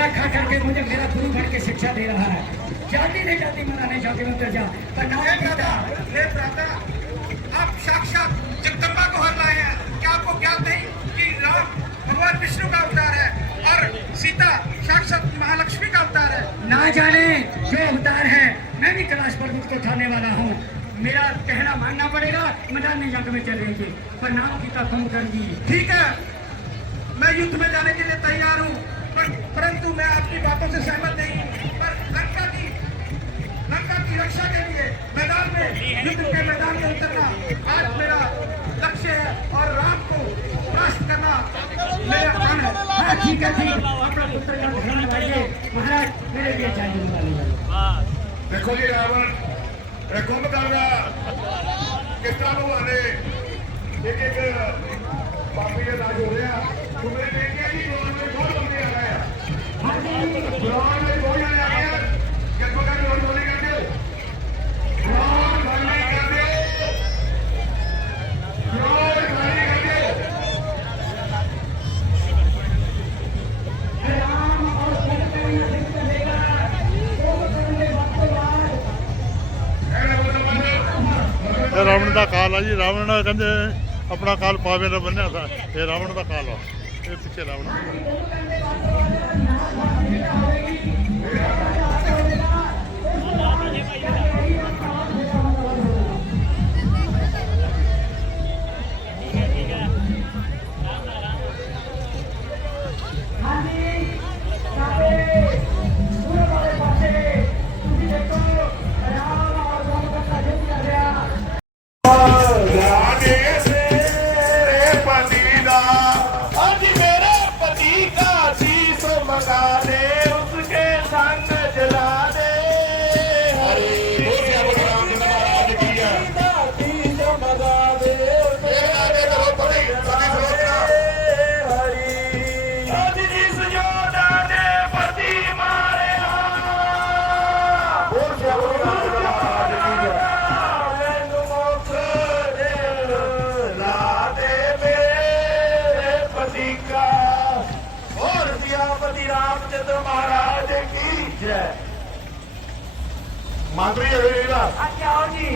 मेरा खा करके मुझे मेरा गुरु बन के शिक्षा दे रहा है। जाति नहीं जाति मनाने जाति में उतर जा। पर नाम पिता। भ्राता हे आप साक्षात जगदम्बा को हर लाए हैं। क्या आपको ज्ञात नहीं कि राम भगवान विष्णु का अवतार है और सीता साक्षात महालक्ष्मी का अवतार है? ना जाने जो अवतार है मैं भी कैलाश पर्वत को उठाने वाला हूँ। मेरा कहना मानना पड़ेगा मैदान में जंग में चलेंगे पर नाम पिता कम कर दी ठीक है मैं युद्ध में जाने के लिए तैयार हूँ। पर, परंतु मैं आपकी बातों से सहमत नहीं पर लंका की लंका की रक्षा के लिए मैदान में युद्ध के मैदान में उतरना आज मेरा लक्ष्य है और राम को परास्त करना मेरा मन हाँ, है। ठीक है ठीक अपना पुत्र का ध्यान रखिए। महाराज मेरे लिए चाहिए देखो जी रावण रकुंभ कर रहा किस तरह भगवान ने एक एक पापी का राज हो रहा है ਇਹ ਰਾਵਣ ਦਾ ਕਾਲ ਆ ਜੀ, ਰਾਵਣ ਕਹਿੰਦੇ ਆਪਣਾ ਕਾਲ ਪਾਵੇ ਨਾ ਬੰਨਿਆ ਸੀ ਇਹ ਰਾਵਣ ਦਾ ਕਾਲ ਆ। ਇਹ ਪਿੱਛੇ ਰਾਵਣ Lord रामचंद्र महाराज की जय मंत्री हवेली का अच्छा जी